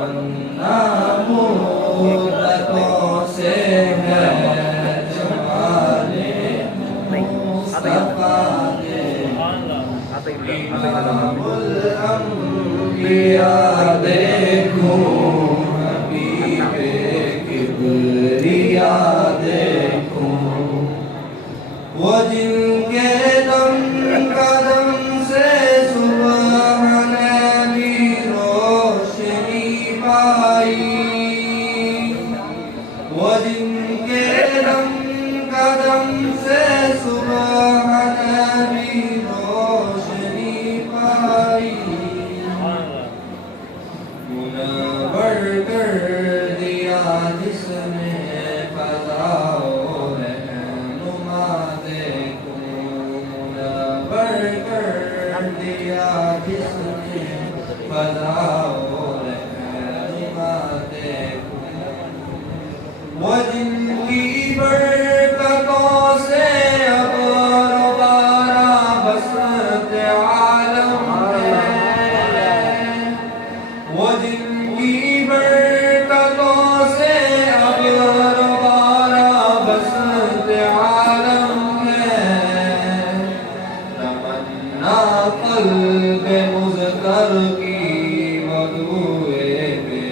تمنا مدتوں سے ہے جمالِ مصطفیٰ دے امام الانبیاء دیکھوں حبیب کبریاء دیکھوں وہ جن کے دم قدم سے صبح نبی روشنی پائی وہ جن کے دم قدم سے صبح نبی روشنی پائی منور کر دیا جس نے فضا و رہنما دیکھوں منور کر دیا جس نے فضا و رہنما دیکھوں وہ جن کی برکتوں سے اب دوبارہ بسط عالم ہے وہ جن کی برکتوں سے اب دوبارہ بسط عالم ہے تمنا قلب مضطر کی بدوئے بے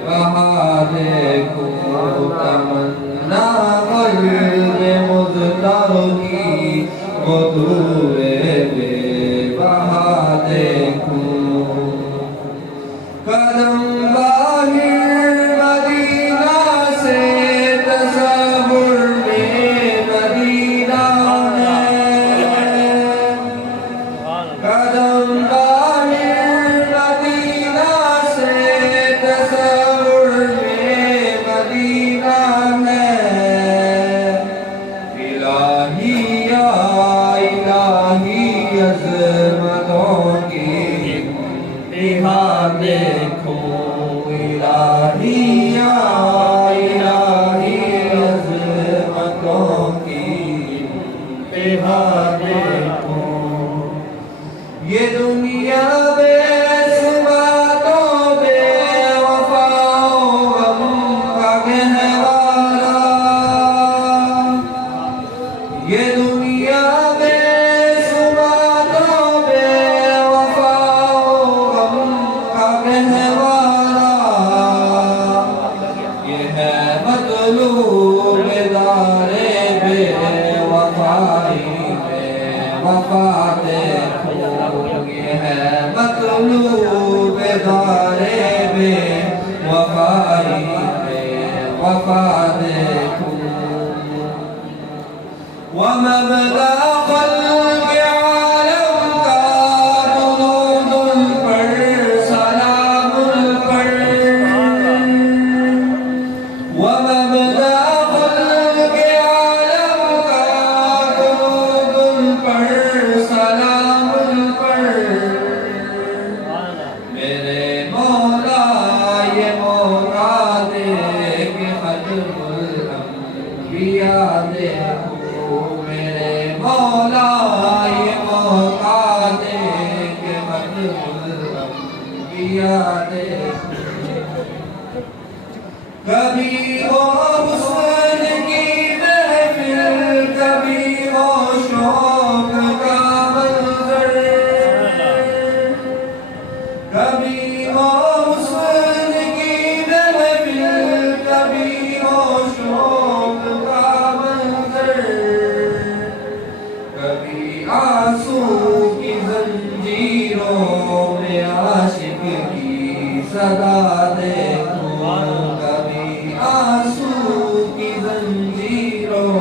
بہا دیکھوں تمنا قلب مضطر کی بدوئے بے بہا دیکھوں قدم باہر مدینہ سے تصور میں مدینہ ہے قدم باہر مدینہ سے تصور میں مدینہ ہے الہی یا الہی عظمتوں کی انتہا دیکھوں الہی یا الہی عظمتوں کی انتہا دیکھوں یہ دنیا بے ثباتوں بے وفاؤں غم کا گہوارہ یہ دنیا بے ثباتوں بے وفاؤں غم کا گہوارہ یہ ہے مطلوب دار بے وفائی بے وفا دیکھوں یہ ہے مطلوب دار بے وفائی بے وفا دیکھوں ومبدأ خلق عالم کا درود پر سلام پر ومبدأ خلق عالم کا درود پر سلام پر میرے مولا یہ موقع دے کہ ختم الانبیاء دیکھوں میرے مولا یہ موقع دے کہ ختم الانبیاء دیکھوں کبھی وہ حسن کی محفل کبھی وہ شوق کا منظر کبھی وہ حسن کی محفل کبھی وہ شوق کا منظر کبھی آنسو کی زنجیروں میں عاشق کی صدا دیکھوں کبھی آنسو کی زنجیروں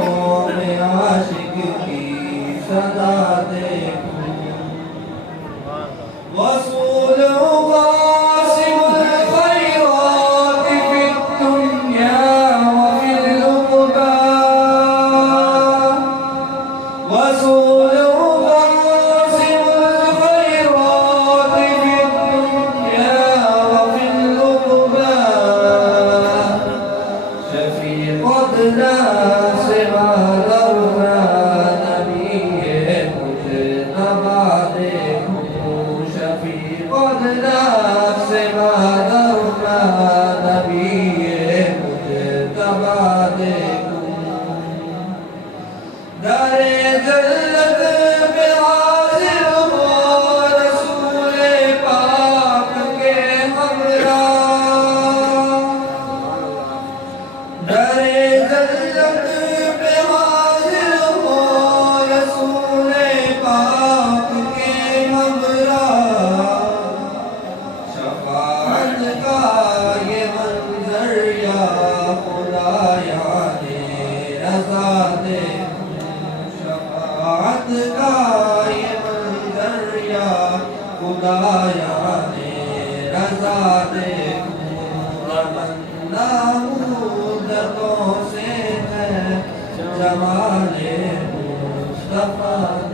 میں عاشق کی صدا دیکھوں وصول قاسم الخيرات في الدنيا وفي العقبى وصول قاسم الخيرات في الدنيا وفي العقبى سے مادرنا نبی مجتبی دیکھوں در جلت پہ حاضر ہو رسول پاک کے ہمراہ در جلت پہ حاضر ہو رسول پاک کے ہمراہ شفاعت کا یہ منظر یا خدایا نے رضا دے شفاعت کا یہ منظر یا خدایا نے رضا دے تمنا مدتوں سے ہے جمال مصطفیٰ